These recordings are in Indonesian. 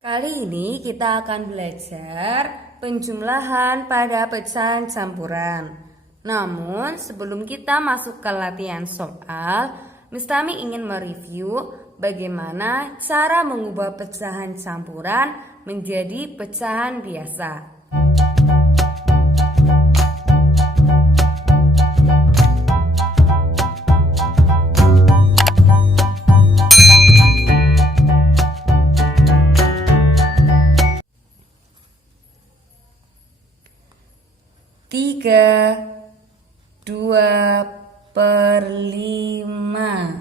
Kali ini kita akan belajar penjumlahan pada pecahan campuran. Namun sebelum kita masuk ke latihan soal, Mistami ingin mereview bagaimana cara mengubah pecahan campuran menjadi pecahan biasa. Tiga, 2/5.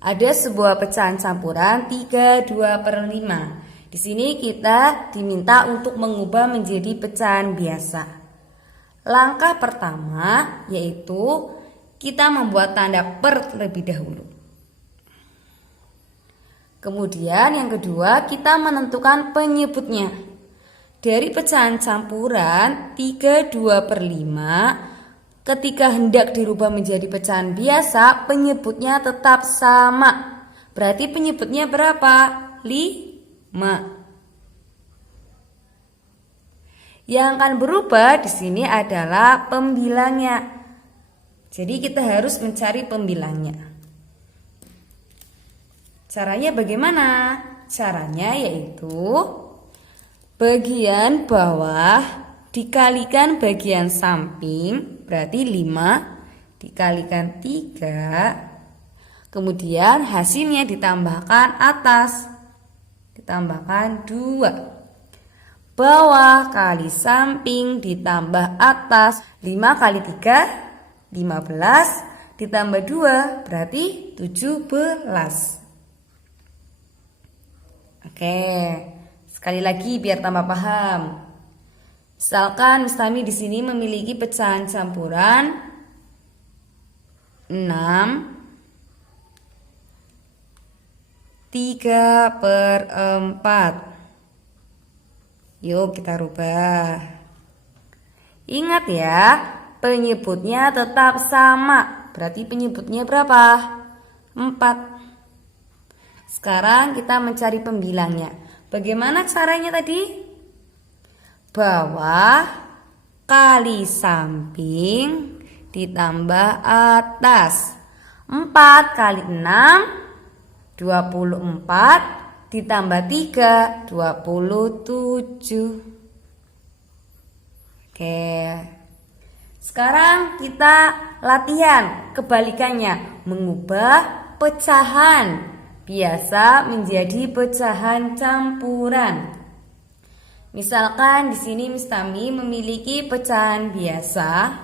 Ada sebuah pecahan campuran 3/2/5. Di sini kita diminta untuk mengubah menjadi pecahan biasa. Langkah pertama yaitu kita membuat tanda per terlebih dahulu. Kemudian yang kedua kita menentukan penyebutnya. Dari pecahan campuran 3/2/5, ketika hendak dirubah menjadi pecahan biasa, penyebutnya tetap sama. Berarti penyebutnya berapa? 5. Yang akan berubah di sini adalah pembilangnya. Jadi kita harus mencari pembilangnya. Caranya bagaimana? Caranya yaitu bagian bawah dikalikan bagian samping, berarti 5 dikalikan 3. Kemudian hasilnya ditambahkan atas, ditambahkan 2. Bawah kali samping ditambah atas, 5 kali 3, 15, ditambah 2, berarti 17. Oke. Sekali lagi biar tambah paham. Misalkan Mistami di sini memiliki pecahan campuran 6, 3/4. Yuk kita rubah. Ingat ya, penyebutnya tetap sama. Berarti penyebutnya berapa? 4. Sekarang kita mencari pembilangnya. Bagaimana caranya tadi? Bawah kali samping ditambah atas. 4 kali 6, 24, ditambah 3, 27. Oke. Sekarang kita latihan kebalikannya, mengubah pecahan biasa menjadi pecahan campuran. Misalkan di sini Mistami memiliki pecahan biasa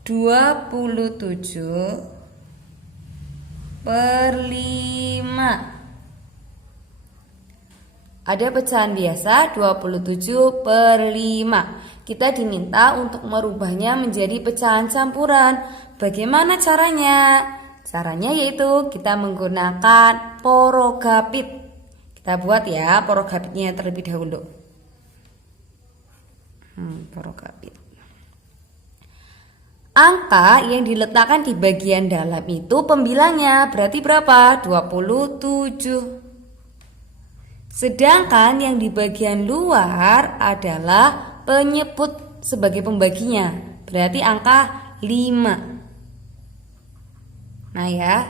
27/5. Ada pecahan biasa 27/5. Kita diminta untuk merubahnya menjadi pecahan campuran. Bagaimana caranya? Caranya yaitu kita menggunakan porogapit. Kita buat ya porogapitnya terlebih dahulu. Porogapit. Angka yang diletakkan di bagian dalam itu pembilangnya. Berarti berapa? 27. Sedangkan yang di bagian luar adalah penyebut sebagai pembaginya. Berarti angka 5. Nah ya,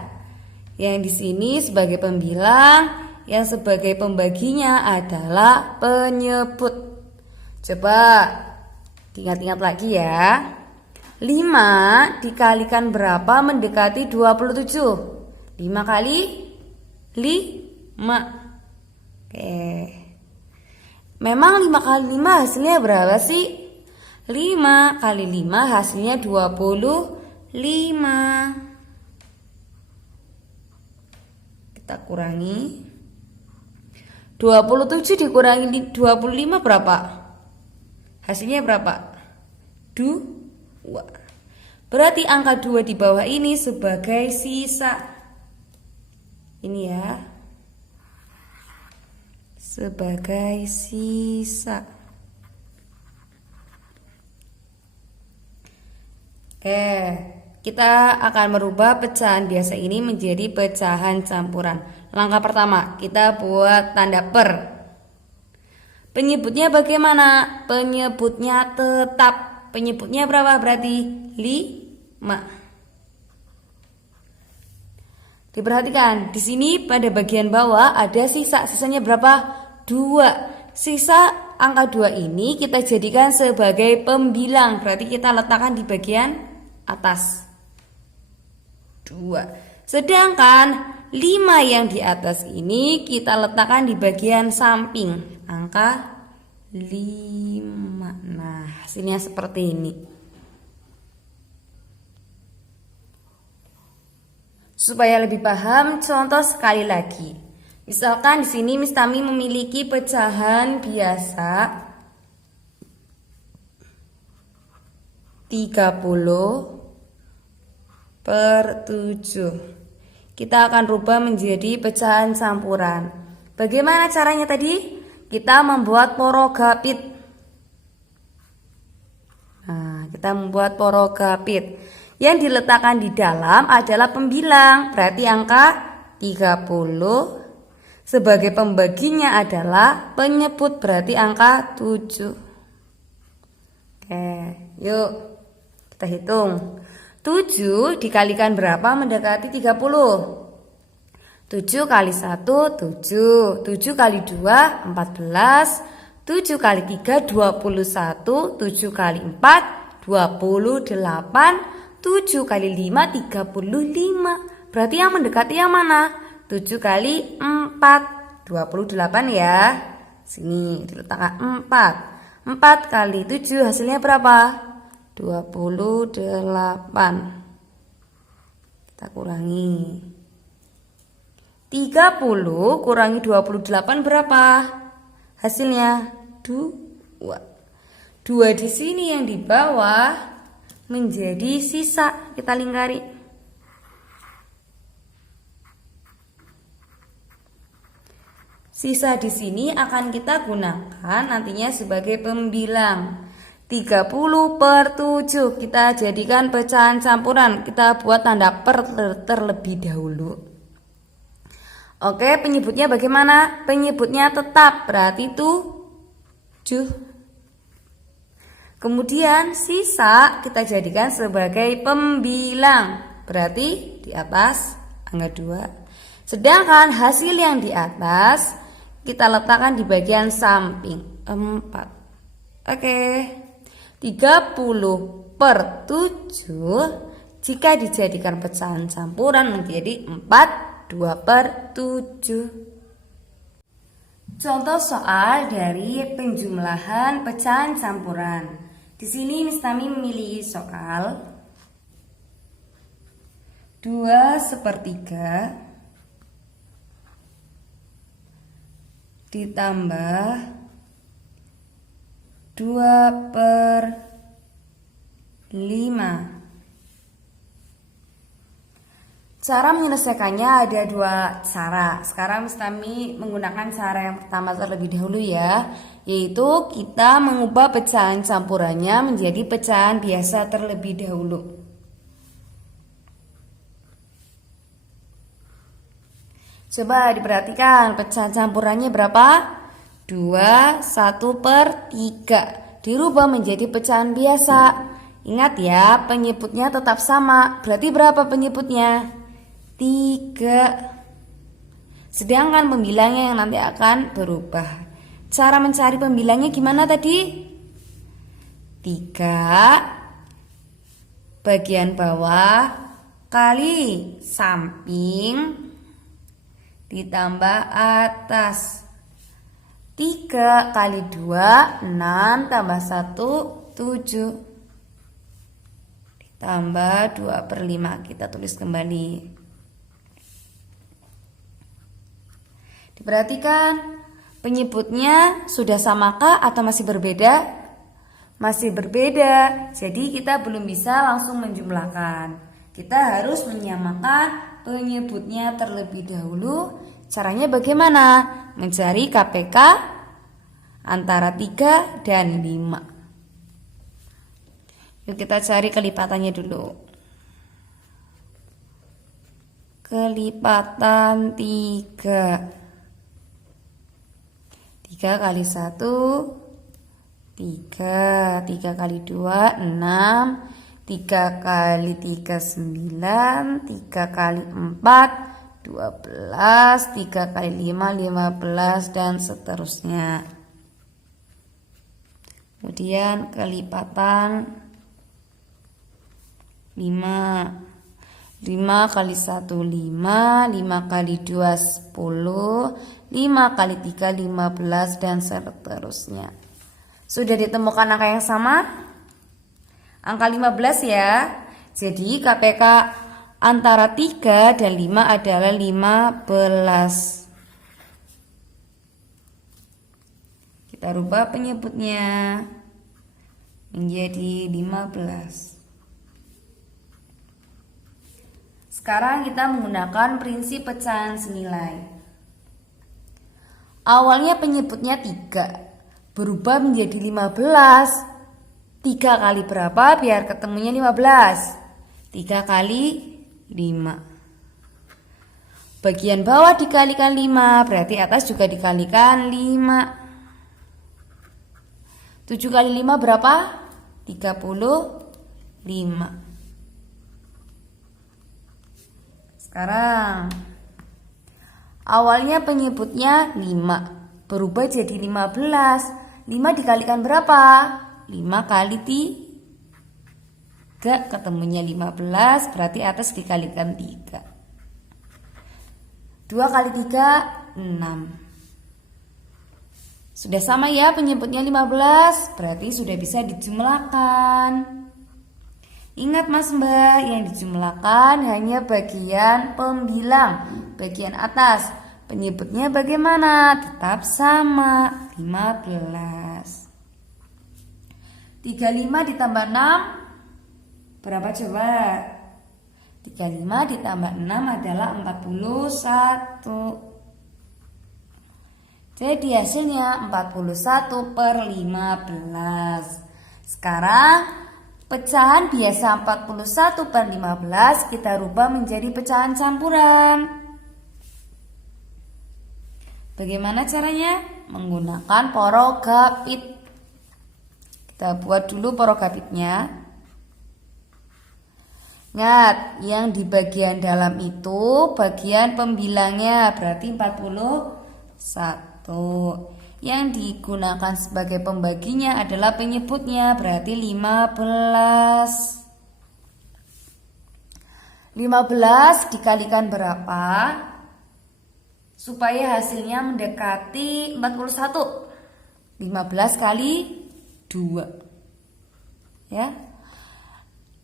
yang di sini sebagai pembilang, yang sebagai pembaginya adalah penyebut. Coba ingat-ingat lagi ya. 5 dikalikan berapa mendekati 27? 5 kali 5. Oke. Memang 5 kali 5 hasilnya berapa sih? 5 kali 5 hasilnya 25. Kita kurangi. 27 dikurangi 25 berapa? Hasilnya berapa? 2. Berarti angka 2 di bawah ini sebagai sisa. Ini ya. Sebagai sisa. Oke, kita akan merubah pecahan biasa ini menjadi pecahan campuran. Langkah pertama, kita buat tanda per. Penyebutnya bagaimana? Penyebutnya tetap. Penyebutnya berapa berarti? 5. Diperhatikan, di sini pada bagian bawah ada sisa. Sisanya berapa? 2. Sisa angka 2 ini kita jadikan sebagai pembilang. Berarti kita letakkan di bagian atas. 2. Sedangkan 5 yang di atas ini kita letakkan di bagian samping. Angka 5. Nah, hasilnya seperti ini. Supaya lebih paham, contoh sekali lagi. Misalkan di sini Miss Tami memiliki pecahan biasa 30/7. Kita akan rubah menjadi pecahan campuran. Bagaimana caranya tadi? Kita membuat porogapit. Nah, kita membuat porogapit. Yang diletakkan di dalam adalah pembilang. Berarti angka 30. Sebagai pembaginya adalah penyebut, berarti angka 7. Oke, yuk kita hitung. 7 dikalikan berapa mendekati 30? 7 kali 1, 7. 7 kali 2, 14. 7 kali 3, 21. 7 kali 4, 28. 7 kali 5, 35. Berarti yang mendekati yang mana? 7 kali 4, 28 ya. Sini diletakkan 4. 4 kali 7 hasilnya berapa? 28. Kita kurangi. 30 kurangi 28 berapa? Hasilnya 2. 2 di sini yang di bawah menjadi sisa. Kita lingkari. Sisa di sini akan kita gunakan nantinya sebagai pembilang. 30/7 kita jadikan pecahan campuran. Kita buat tanda per terlebih dahulu. Oke, penyebutnya bagaimana? Penyebutnya tetap, berarti 7. Kemudian sisa kita jadikan sebagai pembilang, berarti di atas angka 2. Sedangkan hasil yang di atas kita letakkan di bagian samping 4. Oke, 30/7 jika dijadikan pecahan campuran menjadi 2/7. Contoh soal dari penjumlahan pecahan campuran. Di sini Miss Tami memilih soal 2/3 ditambah 2/5. Cara menyelesaikannya ada 2 cara. Sekarang Miss Tami menggunakan cara yang pertama terlebih dahulu ya, yaitu kita mengubah pecahan campurannya menjadi pecahan biasa terlebih dahulu. Coba diperhatikan pecahan campurannya berapa? 2, 1/3. Dirubah menjadi pecahan biasa. Ingat ya, penyebutnya tetap sama. Berarti berapa penyebutnya? 3. Sedangkan pembilangnya yang nanti akan berubah. Cara mencari pembilangnya gimana tadi? 3 bagian bawah kali samping ditambah atas. 3 kali 2, 6 tambah 1, 7. Ditambah 2/5. Kita tulis kembali. Diperhatikan, penyebutnya sudah samakah atau masih berbeda? Masih berbeda. Jadi kita belum bisa langsung menjumlahkan. Kita harus menyamakan penyebutnya terlebih dahulu. Caranya bagaimana? Mencari KPK antara 3 dan 5. Yuk kita cari kelipatannya dulu. kelipatan 3. 3 kali 1 3, 3 kali 2 6, 3 kali 3 9, 3 kali 4 12, 3 kali 5 15 dan seterusnya. Kemudian kelipatan 5. 5 kali 1 5, 5 kali 2 10, 5 kali 3 15 dan seterusnya. Sudah ditemukan angka yang sama? Angka 15 ya. Jadi KPK antara 3 dan 5 adalah 15. Kita rubah penyebutnya menjadi 15. Sekarang kita menggunakan prinsip pecahan senilai. Awalnya penyebutnya 3, berubah menjadi 15. 3 kali berapa biar ketemunya 15? 3 kali 5. Bagian bawah dikalikan 5, berarti atas juga dikalikan 5. 7 kali 5 berapa? 35. Sekarang awalnya penyebutnya 5, berubah jadi 15. 5 dikalikan berapa? 5 kali 3 ketemunya 15, berarti atas dikalikan 3. 2 kali 3 6. Sudah sama ya penyebutnya 15, berarti sudah bisa dijumlahkan. Ingat Mas Mbak, yang dijumlahkan hanya bagian pembilang, bagian atas. Penyebutnya bagaimana? Tetap sama, 15. 35 ditambah 6 berapa coba? 35 ditambah 6 adalah 41. Jadi hasilnya 41/15. Sekarang pecahan biasa 41/15 kita rubah menjadi pecahan campuran. Bagaimana caranya? Menggunakan porogapit. Kita buat dulu porogapitnya. Ingat, yang di bagian dalam itu bagian pembilangnya, berarti 41. Yang digunakan sebagai pembaginya adalah penyebutnya, berarti 15. 15 dikalikan berapa? Supaya hasilnya mendekati 41. 15 kali 2. Ya.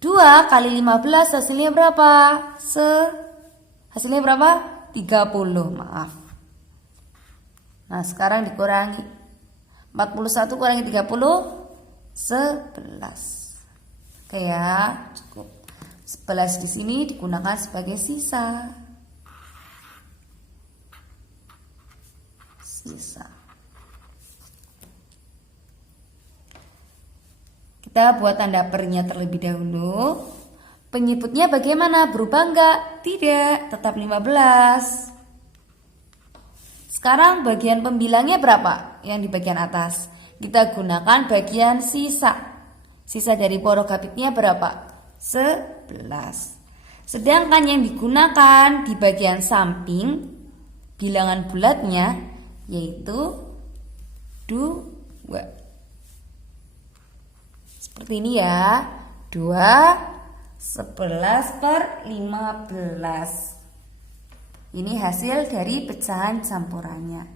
2 kali 15 hasilnya berapa? Hasilnya berapa? 30, maaf. Nah, sekarang dikurangi 41 kurangi 30 11. Oke ya, cukup. 11 di sini digunakan sebagai sisa. Kita buat tanda pernya terlebih dahulu. Penyebutnya bagaimana? Berubah enggak? Tidak, tetap 15. Sekarang bagian pembilangnya berapa? Yang di bagian atas. Kita gunakan bagian sisa. Sisa dari porogapitnya berapa? 11. Sedangkan yang digunakan di bagian samping bilangan bulatnya yaitu 2. Seperti ini ya. 2 11/15. Ini hasil dari pecahan campurannya.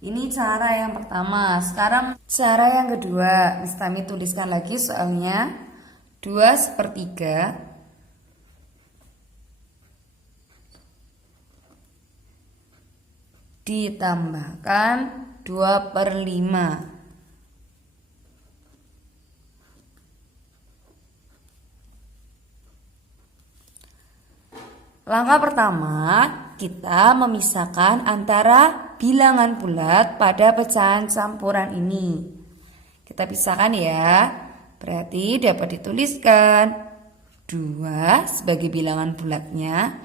Ini cara yang pertama. Sekarang cara yang kedua. Miss Tami tuliskan lagi soalnya. 2/3 ditambahkan 2/5. Langkah pertama, kita memisahkan antara bilangan bulat pada pecahan campuran ini. Kita pisahkan ya. Berarti dapat dituliskan 2 sebagai bilangan bulatnya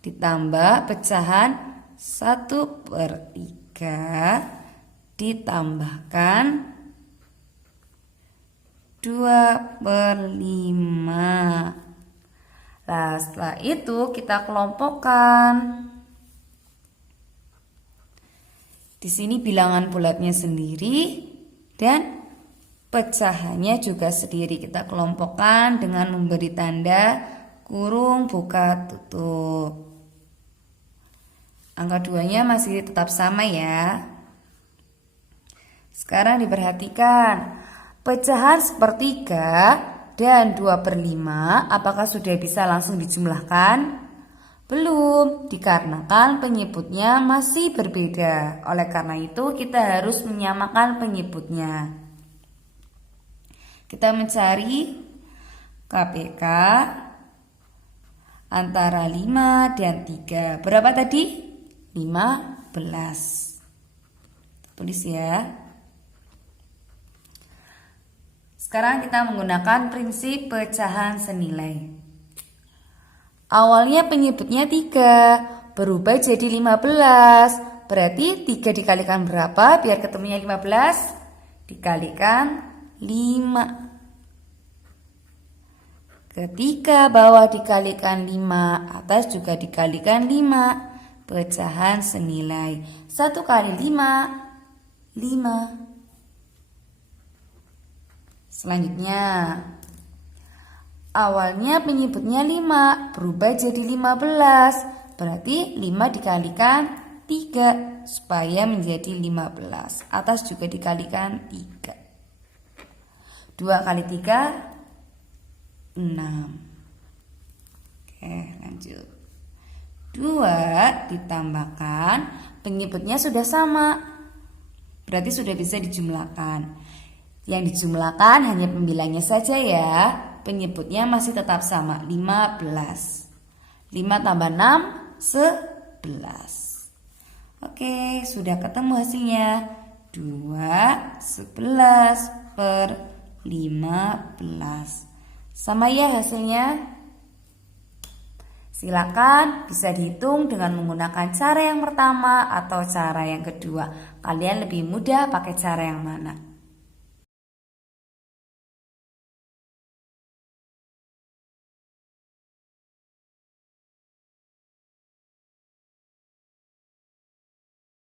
ditambah pecahan 1/3 ditambahkan 2/5. Nah, setelah itu kita kelompokkan. Di sini bilangan bulatnya sendiri dan pecahannya juga sendiri. Kita kelompokkan dengan memberi tanda kurung buka tutup. Angka 2-nya masih tetap sama ya. Sekarang diperhatikan. Pecahan sepertiga dan 2/5 apakah sudah bisa langsung dijumlahkan? Belum, dikarenakan penyebutnya masih berbeda. Oleh karena itu kita harus menyamakan penyebutnya. Kita mencari KPK antara 5 dan 3. Berapa tadi? 15. Tulis ya. Sekarang kita menggunakan prinsip pecahan senilai. Awalnya penyebutnya 3, berubah jadi 15. Berarti 3 dikalikan berapa biar ketemunya 15? Dikalikan 5. Ketika bawah dikalikan 5, atas juga dikalikan 5. Pecahan senilai 1 kali 5, 5. Selanjutnya, awalnya penyebutnya 5, berubah jadi 15. Berarti 5 dikalikan 3 supaya menjadi 15. Atas juga dikalikan 3. 2 kali 3, 6. Oke, lanjut. 2 ditambahkan, penyebutnya sudah sama. Berarti sudah bisa dijumlahkan. Yang dijumlahkan hanya pembilangnya saja ya. Penyebutnya masih tetap sama, 15. 5 tambah 6, 11. Oke, sudah ketemu hasilnya. 2, 11/15. Sama ya hasilnya. Silakan bisa dihitung dengan menggunakan cara yang pertama atau cara yang kedua. Kalian lebih mudah pakai cara yang mana?